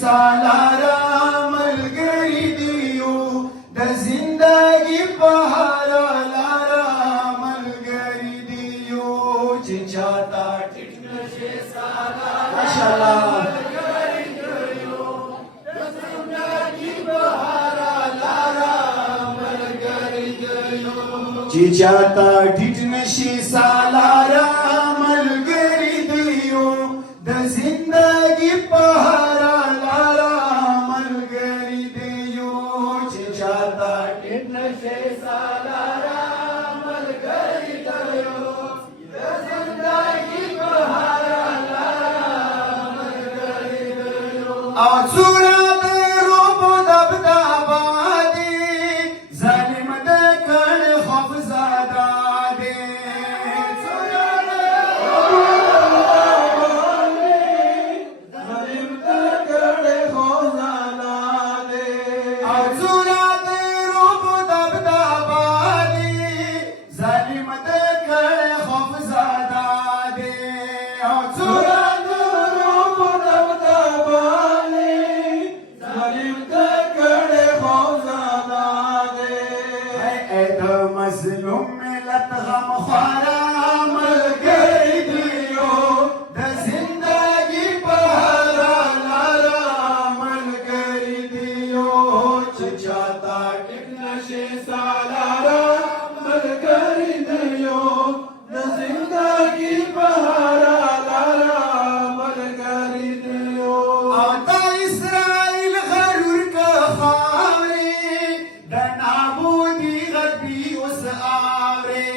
सालारा मलगरी दियो द जिंदगी पहारा लारा मलगरी दियो चिचाता टिटनशे सालारा माशाअल्लाह मलगरी दियो द जिंदगी पहारा लारा मलगरी दियो चिचाता टिटनशे सालारा मलगरी दियो द जिंदगी पहारा लारा मलगरी दियो चिचाता टिटनशे सालारा मलगरी दियो द जिंदगी पहारा लारा मलगरी दियो आसुरा दे रूप दबदबा दे जालिम दे कण खौफज़दा दे मज़लूम मिलत गम ख्वारा मलगरी दियो द जिंदगी पहारा लारा मलगरी दियो चिचाता टिटनशे सालारा मलगरी दियो द जिंदगी पहारा लारा मलगरी दियो आता इसराइल गरूर का खावरे द नाबूदी गबी उस आवरे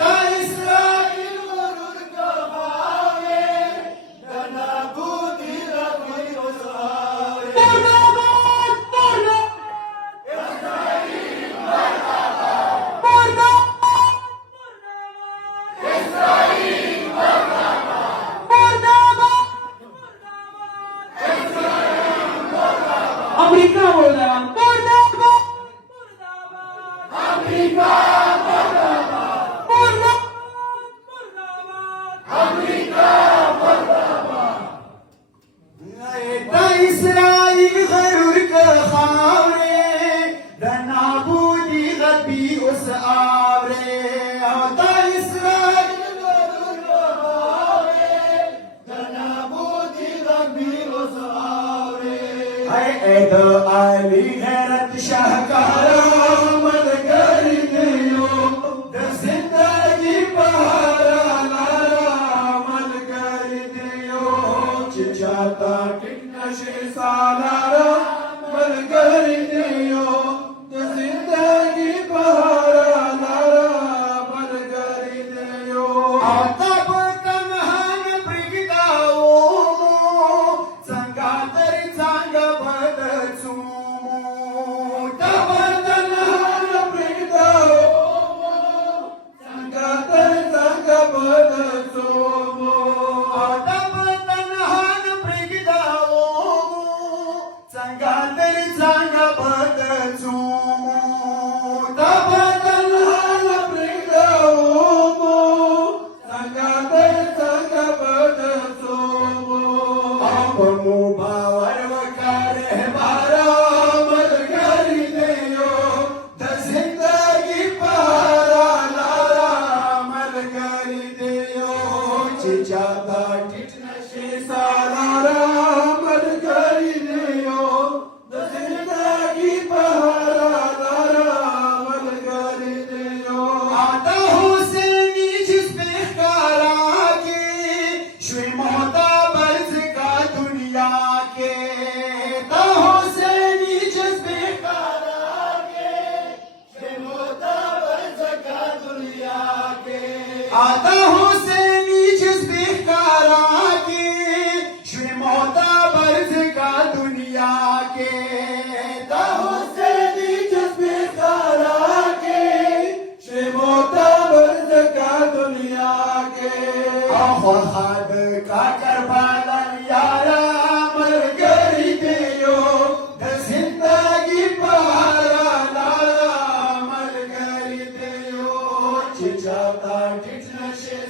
ता इसराइल गरूर का खावरे द नाबूदी गबी उस आवरे मुर्दाबाद मुर्दाबाद इसराइल मुर्दाबाद मुर्दाबाद इसराइल मुर्दाबाद मुर्दाबाद इसराइल मुर्दाबाद अमेरिका मुर्दाबाद मुर्दाबाद अमेरिका मुर्दाबाद मुर्दाबाद अमेरिका मुर्दाबाद ता इसराइल गरूर का खावरे द नाबूदी गबी उस आवरे ता इसराइल गरूर का खावरे द नाबूदी गबी उस आवरे ऐद आली गैरत शाहकारा मलगरी दियो द जिंदगी पहारा लारा मलगरी दियो चिचाता टिटनशे सालारा मलगरी दियो द जिंदगी पहारा लारा मलगरी दियो तब तन्हान ब्रिगदाओ संगा तरी चांग बदचुमो तब तन्हान ब्रिगदाओ संगा तरी चांग बदचुमो तब तन्हान ब्रिगदाओ संगा तरी चांग बदचुमो तब तन्हान ब्रिगदाओ संगा तरी चांग बदचुमो आप मुबावर वकार बारा मलगरी दियो द जिंदगी पहारा लारा मलगरी दियो चिचाता टिटनशे सालारा मलगरी दियो द जिंदगी पहारा लारा मलगरी दियो आता हुसैनी जिस पे कारा के शुई मोहताबर का दुनिया के ता हुसैनी जिस पे कारा के शुई मोहताबर का दुनिया के आता हुसैनी जिस पे कारा के शुई मोहताबर का दुनिया के ता हुसैनी जिस पे कारा के शुई मोहताबर का दुनिया के खाद का करबाला यारा मलगरी दियो द जिंदगी पहारा लारा मलगरी दियो चिचाता टिटनशे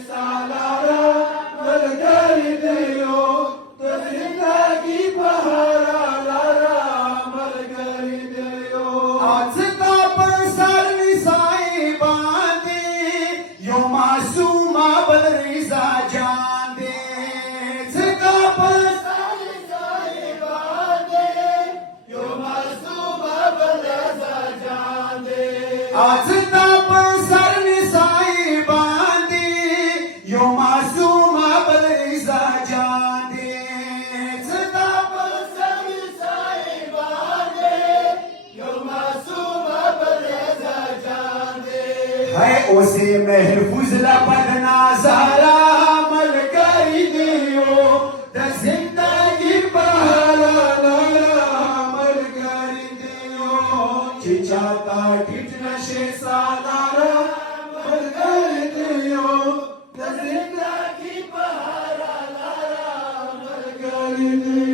आज ताप सरनी साई बांधी यो मासूमा बलिसा जांदी ताप सरनी साई बांधी यो मासूमा बलिसा जांदी है उसे महफूज लपद नाज़ारा मल करी दियो द जिंदगी बहारा मल करी दियो चिचाता टिट नशे सादारा मल करी दियो द जिंदगी बहारा मल करी दियो